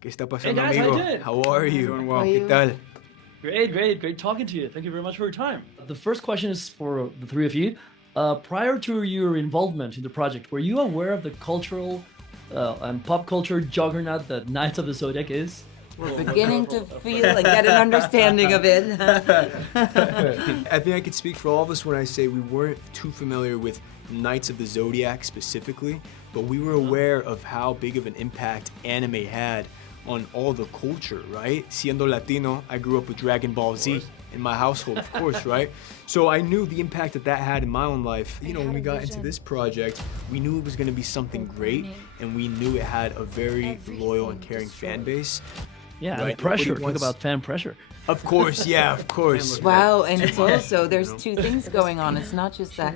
¿Qué está Hey pasando, guys, how amigo? you doing? How are you? Doing well. ¿Qué tal? Great talking to you. Thank you very much for your time. The first question is for the three of you. Prior to your involvement in the project, were you aware of the cultural and pop culture juggernaut that Knights of the Zodiac is? We're beginning to feel and get an understanding of it. I think I could speak for all of us when I say we weren't too familiar with Knights of the Zodiac specifically, but we were aware of how big of an impact anime had on all the culture, right? Siendo Latino, I grew up with Dragon Ball Z in my household, of course, right? So I knew the impact that that had in my own life. You know, when we got into this project, we knew it was gonna be something great, and we knew it had a very loyal and caring fan base. Yeah, Right. and pressure. Nobody Talk wants- about fan pressure. Of course, yeah, of course. Wow, and it's also, there's two things going on. It's not just that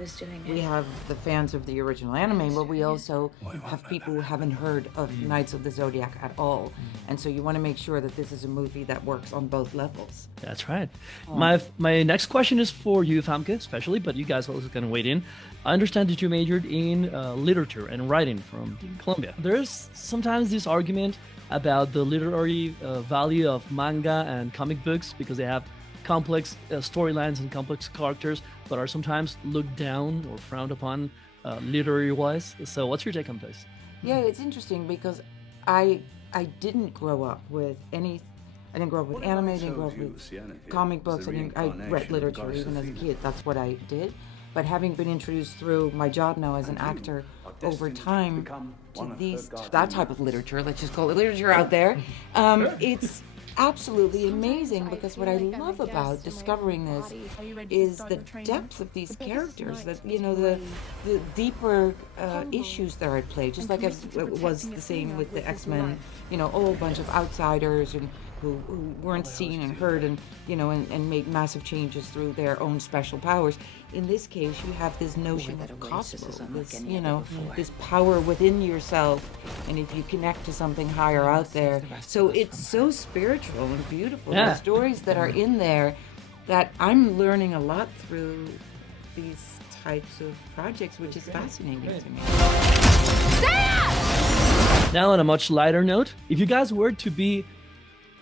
we have the fans of the original anime, but we also have people who haven't heard of Knights of the Zodiac at all. And so you want to make sure that this is a movie that works on both levels. That's right. My next question is for you, Famke, especially, but you guys also can wait in. I understand that you majored in literature and writing from Colombia. There's sometimes this argument about the literary value of manga and comic books because they have complex storylines and complex characters, but are sometimes looked down or frowned upon literary-wise. So what's your take on this? Yeah, it's interesting because I didn't grow up with any. I didn't grow up with anime. I didn't grow up with comic books. I read literature even as a kid. That's what I did. But having been introduced through my job now as an actor over time to that type of literature, let's just call it literature out there, it's absolutely amazing because what I love about discovering this is the depth of these characters, that the deeper issues that are at play, just like it was the same with the X-Men, a whole bunch of outsiders and who weren't seen and heard and made massive changes through their own special powers. In this case, you have this notion of cosmos, this power within yourself, and if you connect to something higher out there. So it's so spiritual and beautiful. Yeah. The stories that are in there that I'm learning a lot through these types of projects, which is fascinating to me. Now, on a much lighter note, if you guys were to be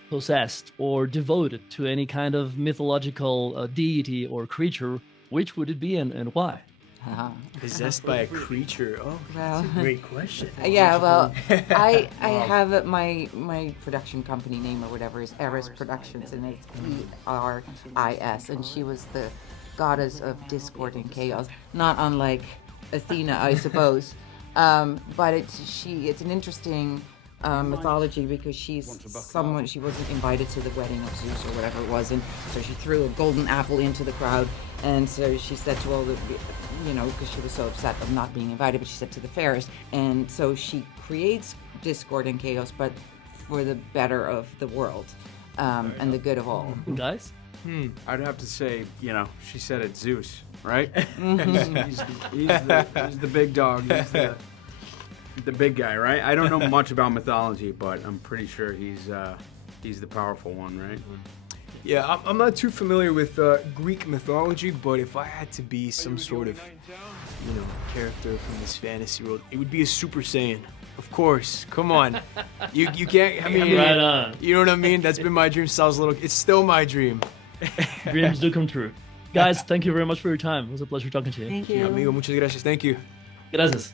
possessed or devoted to any kind of mythological deity or creature, which would it be and why? Possessed by a creature. Oh, that's a great question. Yeah, well, I have my production company name or whatever is Eris Productions, and it's Eris, and she was the goddess of discord and chaos, not unlike Athena, I suppose. But it's an interesting mythology because she's someone, she wasn't invited to the wedding of Zeus or whatever it was, and so she threw a golden apple into the crowd, and so she said to all the, because she was so upset of not being invited, but she said to the fairest, and so she creates discord and chaos, but for the better of the world, and the good of all. Guys? I'd have to say, she said it's Zeus, right? He's the big dog. He's the big guy, right? I don't know much about mythology, but I'm pretty sure he's the powerful one, right? Yeah, I'm not too familiar with Greek mythology, but if I had to be some sort of, character from this fantasy world, it would be a Super Saiyan. Of course, come on. You can't, Right on. You know what I mean? That's been my dream since I was little. It's still my dream. Dreams do come true. Guys, thank you very much for your time. It was a pleasure talking to you. Thank you. Amigo, muchas gracias. Thank you. Gracias.